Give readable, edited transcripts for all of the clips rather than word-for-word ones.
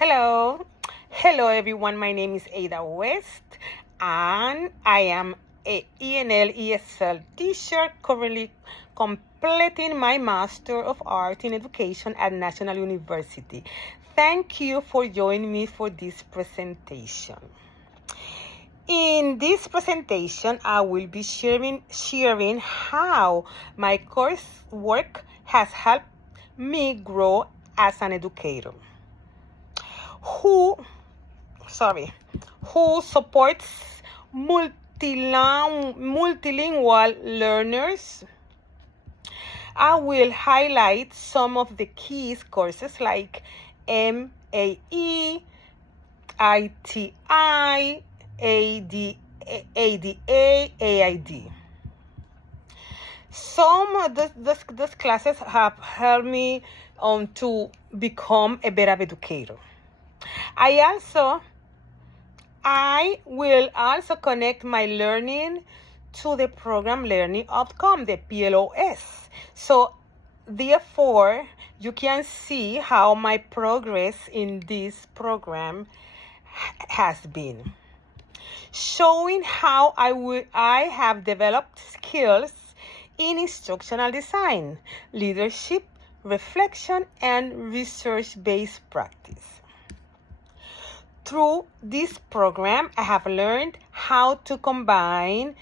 Hello. Hello, everyone. My name is Ada West, and I am a ENL ESL teacher currently completing my Master of Art in Education at National University. Thank you for joining me for this presentation. In this presentation, I will be sharing how my coursework has helped me grow as an educator. Who supports multilingual learners. I will highlight some of the key courses like MAE, ITI, ADA, AID. Some of those classes have helped me to become a better educator. I will also connect my learning to the program learning outcome, the PLOS. So therefore, you can see how my progress in this program has been. Showing how I have developed skills in instructional design, leadership, reflection, and research-based practice. Through this program, I have learned how to combine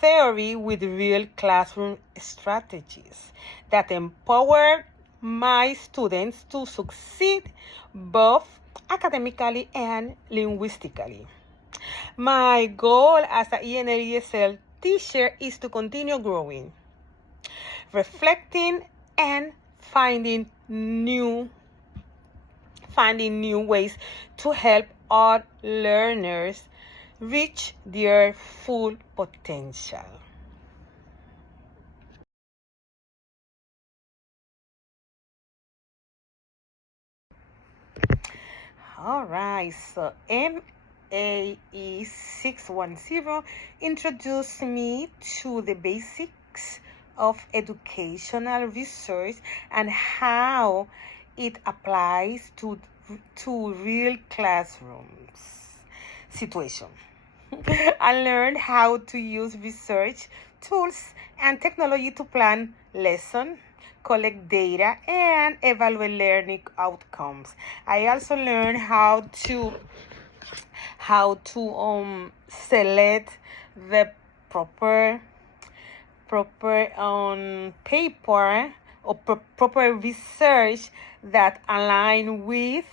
theory with real classroom strategies that empower my students to succeed both academically and linguistically. My goal as an ENL-ESL teacher is to continue growing, reflecting, and finding new ways to help all learners reach their full potential. All right, so MAE610 introduced me to the basics of educational research and how it applies to real classrooms situation. I learned how to use research tools and technology to plan lessons, collect data, and evaluate learning outcomes. I also learned how to select the proper paper or proper research that align with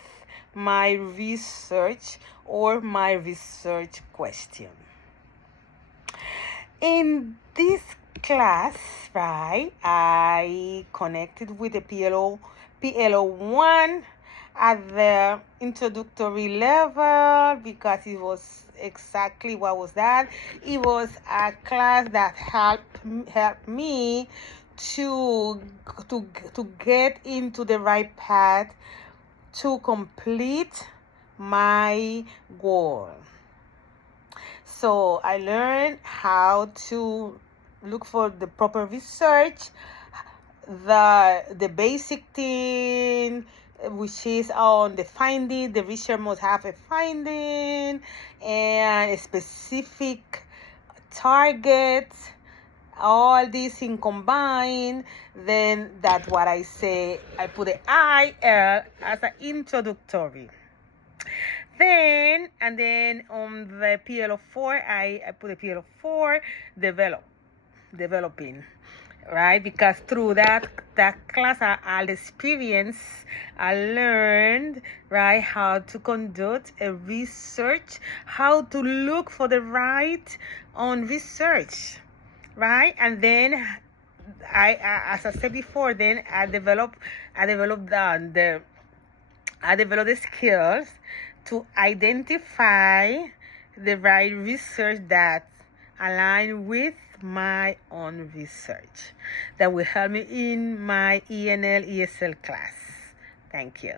my research or my research question. In this class, right, I connected with the PLO1 at the introductory level because it was exactly what was that. It was a class that helped me to get into the right path to complete my goal. So I learned how to look for the proper research, the basic thing, which is on the finding. The research must have a finding and a specific target. All these in combined, then that's what I say. I put the IL as an introductory. Then on the PLO4, I put the PLO4 developing, right? Because through that class, I'll experience, I learned, right, how to conduct a research, how to look for the right on research, right? And then as I said before, then I developed the skills to identify the right research that align with my own research that will help me in my ENL ESL class. Thank you.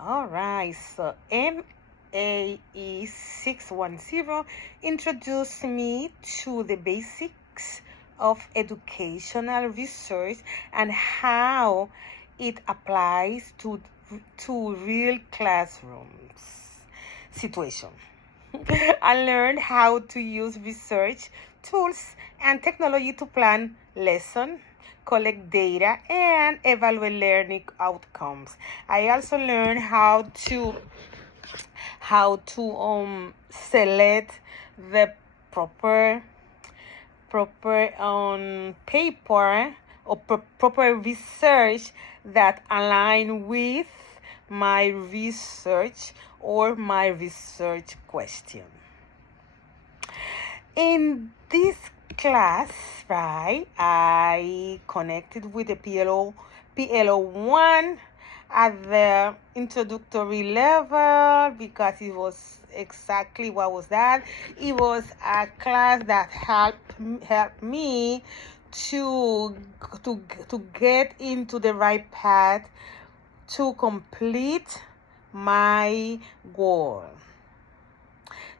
All right, so MAE610 introduced me to the basics of educational research and how it applies to to real classrooms situation. I learned how to use research tools and technology to plan lessons, collect data, and evaluate learning outcomes. I also learned how to select the proper paper or proper research that align with my research or my research question. In this class, right, I connected with the PLO1 at the introductory level because it was exactly what was that. It was a class that helped me to get into the right path to complete my goal.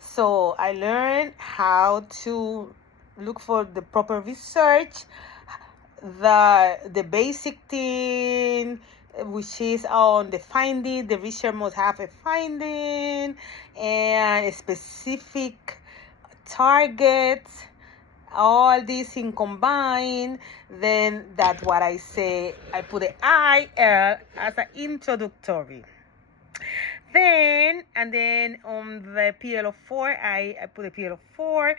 So I learned how to look for the proper research, the basic thing, which is on the finding. The research must have a finding and a specific target. All these in combined, then that's what I say. I put the IL as an introductory. Then on the PLO4, I put the PLO4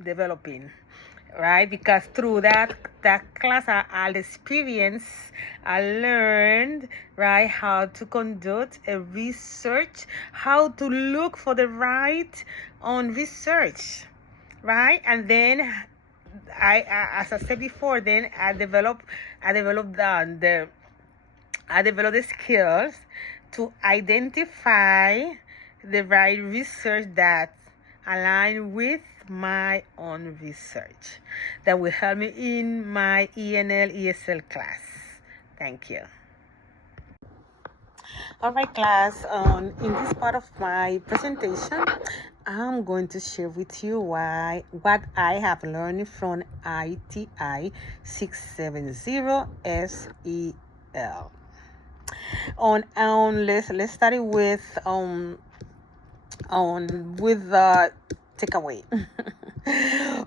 developing, right? Because through that class, I'll experience, I learned, right, how to conduct a research, how to look for the right on research, right? And then as I said before, then I developed the skills to identify the right research that align with my own research that will help me in my ENL ESL class. Thank you. All right, class. In this part of my presentation, I'm going to share with you what I have learned from ITI 670 SEL. Let's start with the takeaway.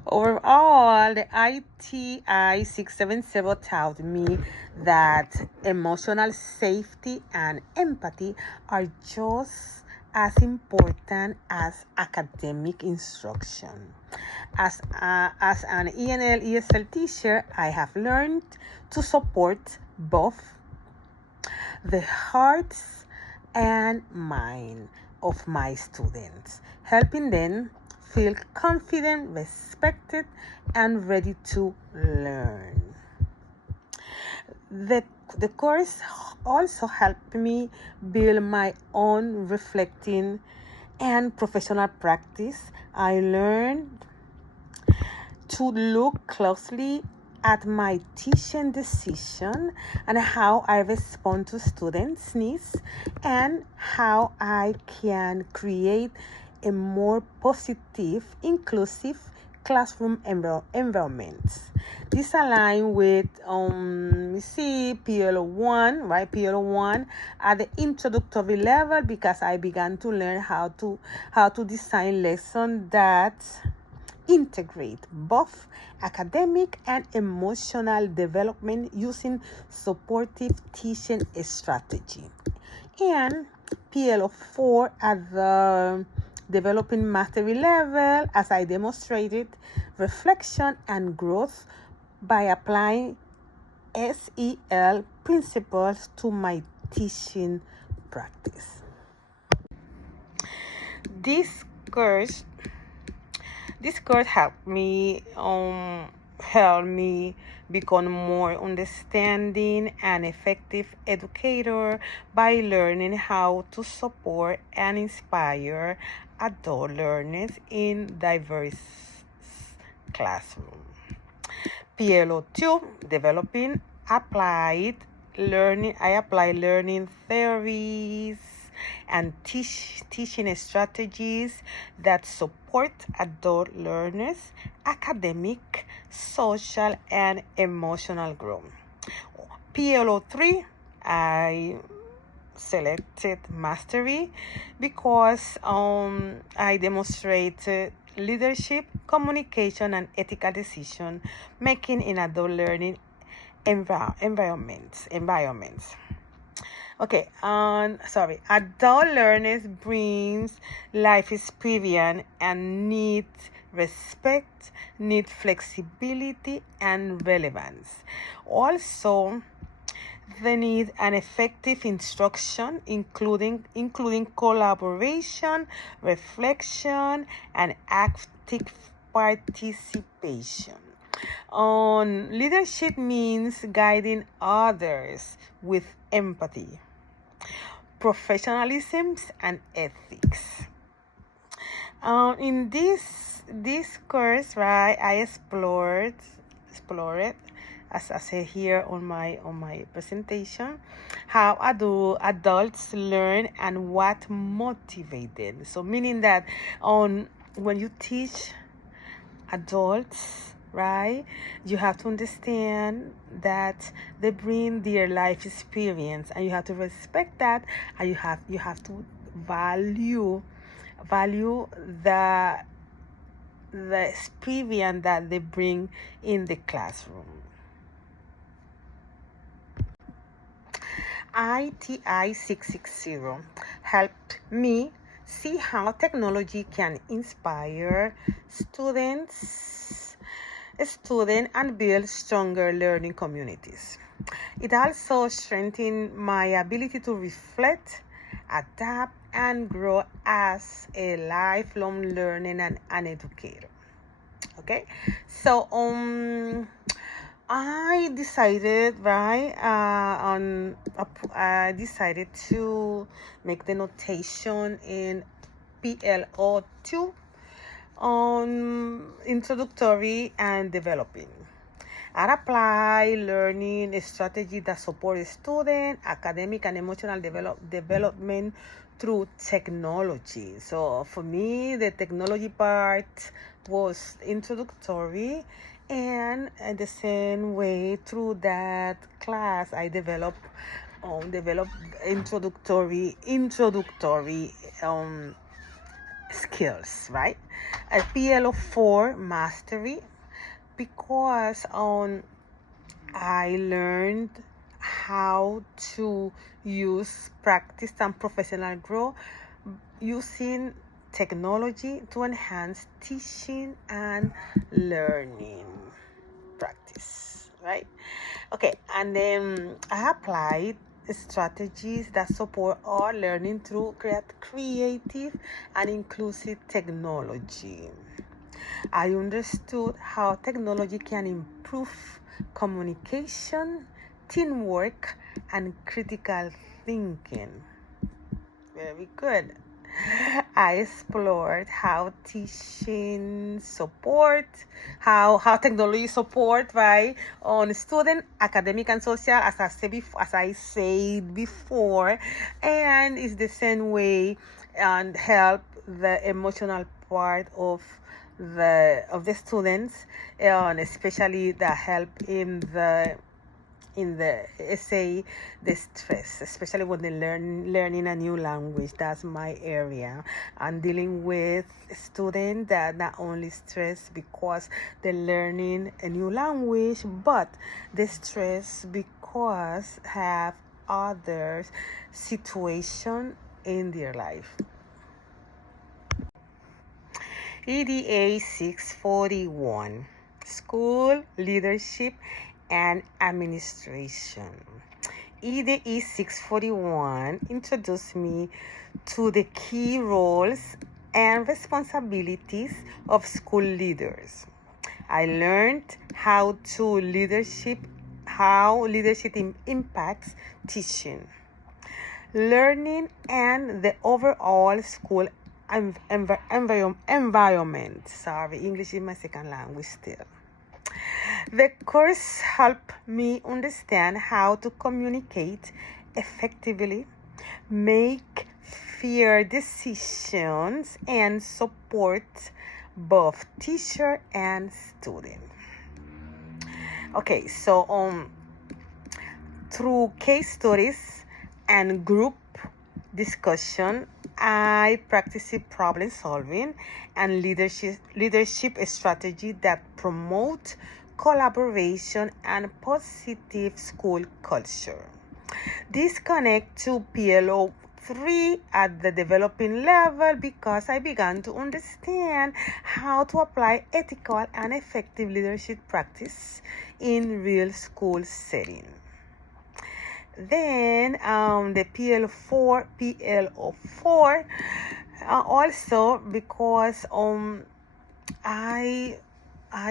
Overall, the ITI 670 taught me that emotional safety and empathy are just as important as academic instruction. As an ENL ESL teacher, I have learned to support both the hearts and mind of my students, helping them feel confident, respected, and ready to learn. The course also helped me build my own reflecting and professional practice. I learned to look closely at my teaching decision and how I respond to students' needs and how I can create a more positive, inclusive classroom environment. This aligns with PLO1, right? PLO1 at the introductory level because I began to learn how to design lessons that integrate both academic and emotional development using supportive teaching strategy. And PLO4 at the developing mastery level, as I demonstrated reflection and growth by applying SEL principles to my teaching practice. This course helped me become more understanding and effective educator by learning how to support and inspire adult learners in diverse classrooms. PLO2, developing applied learning. I apply learning theories and teaching strategies that support adult learners' academic, social, and emotional growth. PLO3, I selected mastery because I demonstrated leadership, communication, and ethical decision making in adult learning environments. Okay, adult learners brings life experience and need respect, need flexibility and relevance. Also, they need an effective instruction, including collaboration, reflection, and active participation. Leadership means guiding others with empathy, professionalism, and ethics. In this course, right, I explored as I say here on my presentation, how adults learn and what motivates them. So meaning that when you teach adults, right, you have to understand that they bring their life experience, and you have to respect that, and you have to value the experience that they bring in the classroom. ITI 660 helped me see how technology can inspire students and build stronger learning communities. It also strengthened my ability to reflect, adapt, and grow as a lifelong learner and an educator. Okay, so I decided, right, I decided to make the notation in PLO2 on introductory and developing. I apply learning a strategy that supports student academic and emotional development through technology. So for me, the technology part was introductory, and the same way through that class I developed introductory skills, right? A PLO4 mastery, because I learned how to use practice and professional growth using technology to enhance teaching and learning practice, right? Okay, and then I applied strategies that support our learning through creative and inclusive technology. I understood how technology can improve communication, teamwork, and critical thinking. Very good. I explored how teaching support, how technology support, right, on student, academic, and social, as I said before, and it's the same way, and help the emotional part of the students, and especially the help in the essay, the stress, especially when they learning a new language. That's my area. I'm dealing with students that not only stress because they're learning a new language, but they stress because have other situation in their life. EDA 641, School Leadership and Administration. EDE 641 introduced me to the key roles and responsibilities of school leaders. I learned how leadership impacts teaching, learning, and the overall school environment. Sorry, English is my second language still. The course helped me understand how to communicate effectively, make fair decisions, and support both teacher and student. Okay, so Through case studies and group discussion, I practice problem solving and leadership strategy that promote collaboration and positive school culture. This connect to PLO3 at the developing level because I began to understand how to apply ethical and effective leadership practice in real school setting. Then the PLO4 also because I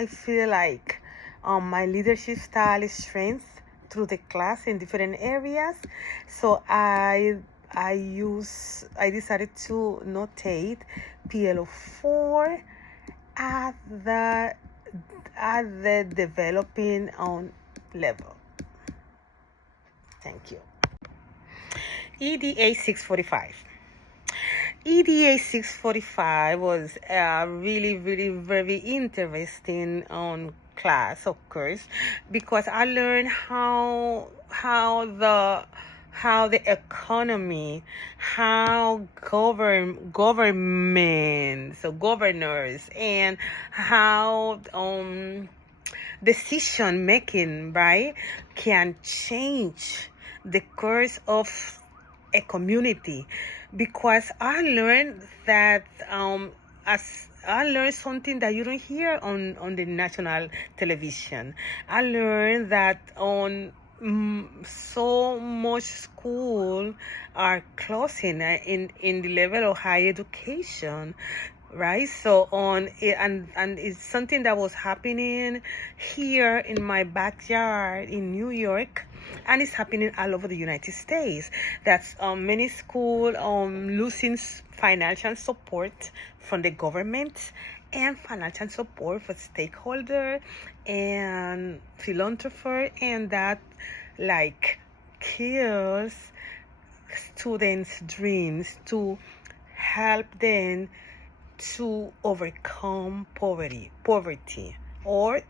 feel like my leadership style is strength through the class in different areas. So I decided to notate PLO4 at the developing level. Thank you. EDA 645. EDA 645 was really, really very interesting class, of course, because I learned how the economy, how governors, and how decision making, right, can change the course of a community. Because I learned that as I learned something that you don't hear on the national television. I learned that on so much school are closing in the level of higher education, right? So and it's something that was happening here in my backyard in New York, and it's happening all over the United States. That's many school losing financial support from the government and financial support for stakeholder and philanthropy, and that like kills students' dreams to help them to overcome poverty or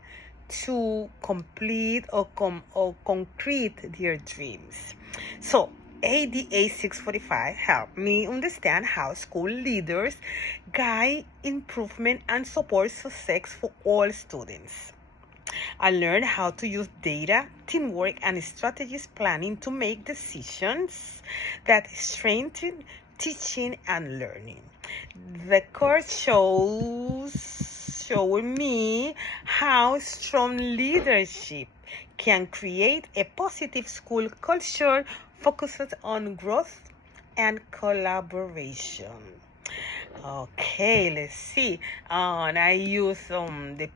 to complete or concrete their dreams. So ADA 645 helped me understand how school leaders guide improvement and support success for all students. I learned how to use data, teamwork, and strategies planning to make decisions that strengthen teaching and learning. The course showing me how strong leadership can create a positive school culture focused on growth and collaboration. Okay, let's see. And I use the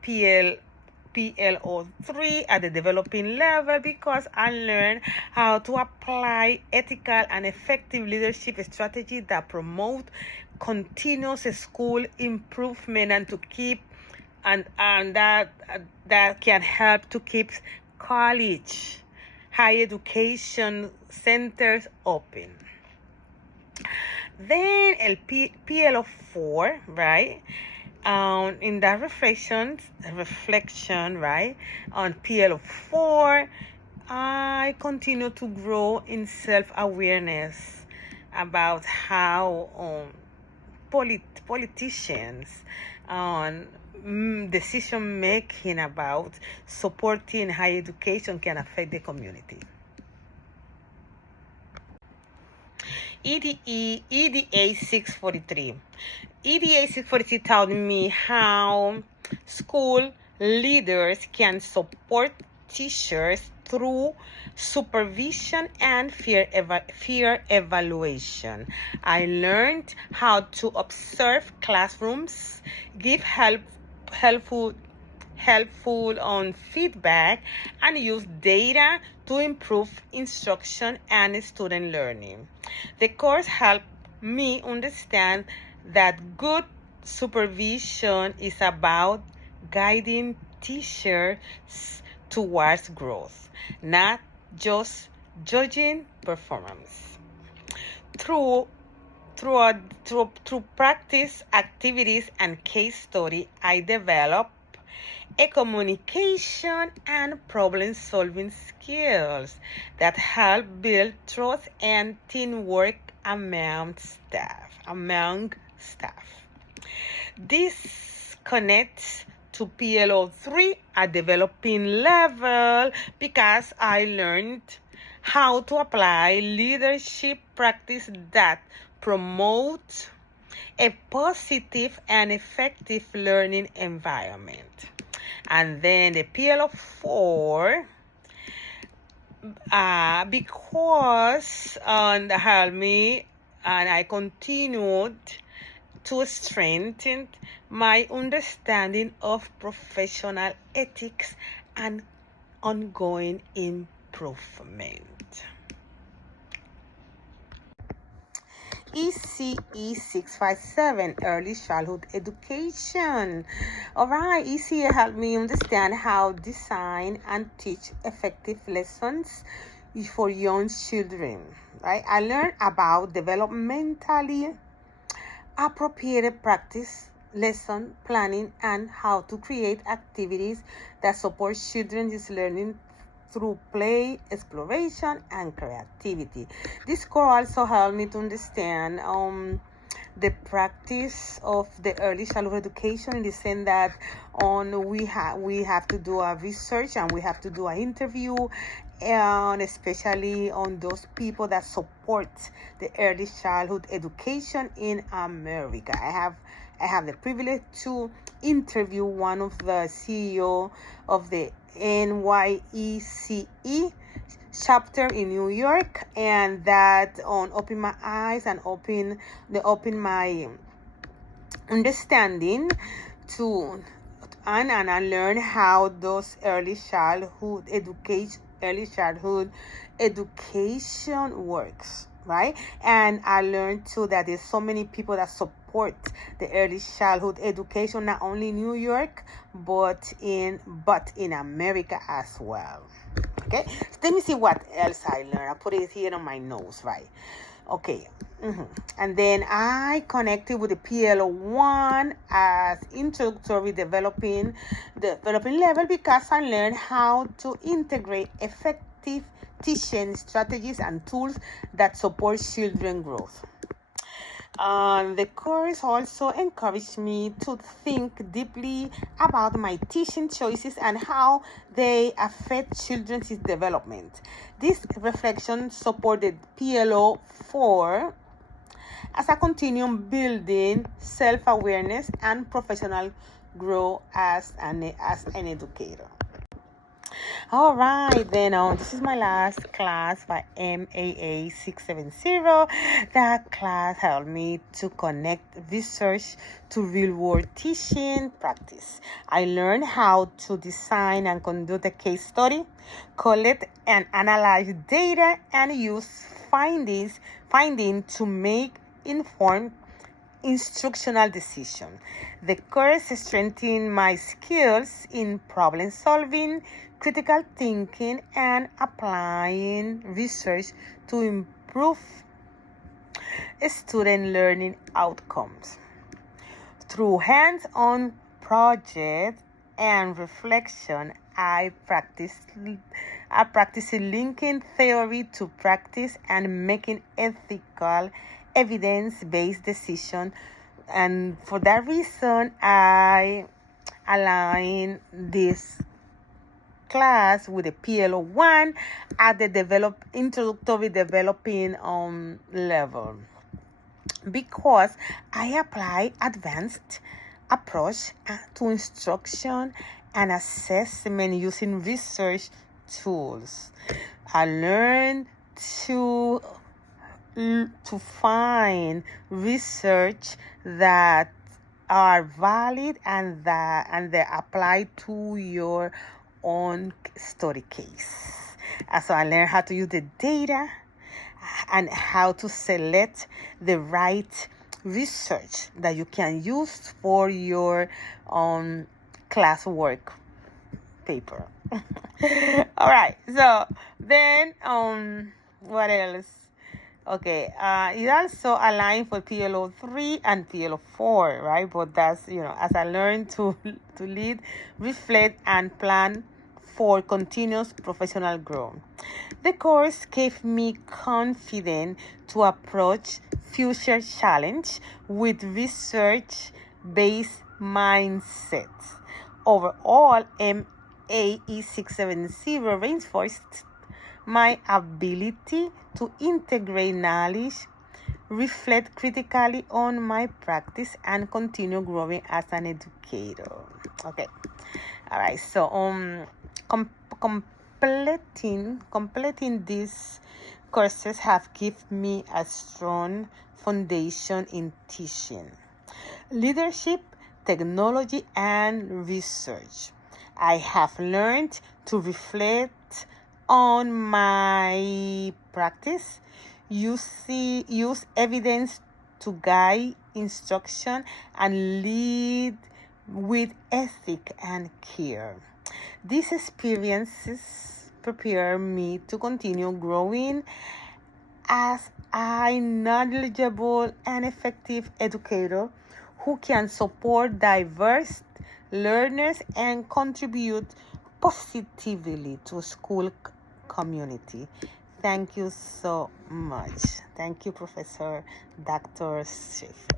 PLO3 at the developing level because I learned how to apply ethical and effective leadership strategy that promote continuous school improvement and to keep and that can help to keep college, higher education centers open. Then el PLO4, right? In that reflection, right, on PLO4, I continue to grow in self-awareness about how politicians on decision making about supporting higher education can affect the community. EDA 643. EDA 643 taught me how school leaders can support teachers through supervision and peer evaluation. I learned how to observe classrooms, give helpful feedback, and use data to improve instruction and student learning. The course helped me understand that good supervision is about guiding teachers towards growth, not just judging performance. Through practice, activities, and case study, I developed a communication and problem-solving skills that help build trust and teamwork among staff. This connects to PLO3 at developing level because I learned how to apply leadership practice that promote a positive and effective learning environment. And then the PLO4 because helped me, and I continued to strengthen my understanding of professional ethics and ongoing improvement. ECE 657, Early Childhood Education. All right, ECE helped me understand how to design and teach effective lessons for young children. Right, I learned about developmentally appropriate practice, lesson planning, and how to create activities that support children's learning through play, exploration, and creativity. This course also helped me to understand the practice of the early childhood education, in the sense that we have to do a research and we have to do an interview, and especially on those people that support the early childhood education in America. I have the privilege to interview one of the CEO of the NYECE chapter in New York, and that opened my eyes and opened my understanding to and I learned how those early childhood education works, right? And I learned too that there's so many people that support the early childhood education, not only in New York, but in America as well. Okay, so let me see what else I learned. I put it here on my notes, right? Okay. And then I connected with the PLO1 as introductory developing level, because I learned how to integrate effective teaching strategies and tools that support children growth. The course also encouraged me to think deeply about my teaching choices and how they affect children's development. This reflection supported PLO 4 as I continue building self-awareness and professional growth as an educator. All right, then this is my last class by MAA 670. That class helped me to connect research to real-world teaching practice. I learned how to design and conduct a case study, collect and analyze data, and use findings to make informed instructional decision. The course strengthened my skills in problem solving, critical thinking, and applying research to improve student learning outcomes. Through hands-on projects and reflection, I practiced linking theory to practice and making ethical, evidence-based decisions. And for that reason, I align this class with the PLO1 at the introductory developing level, because I apply advanced approach to instruction and assessment using research tools. I learned to find research that are valid and they apply to your own study case. So I learned how to use the data and how to select the right research that you can use for your classwork paper. All right, so then what else? Okay, it also aligned for PLO3 and PLO4, right? But that's, as I learned to lead, reflect, and plan for continuous professional growth. The course gave me confidence to approach future challenge with research-based mindset. Overall, MAE670 reinforced my ability to integrate knowledge, reflect critically on my practice, and continue growing as an educator. Okay. All right. So completing these courses have given me a strong foundation in teaching, leadership, technology, and research. I have learned to reflect on my practice, use evidence to guide instruction, and lead with ethic and care. These experiences prepare me to continue growing as a knowledgeable and effective educator who can support diverse learners and contribute positively to school community. Thank you so much. Thank you, Professor Dr. Schaefer.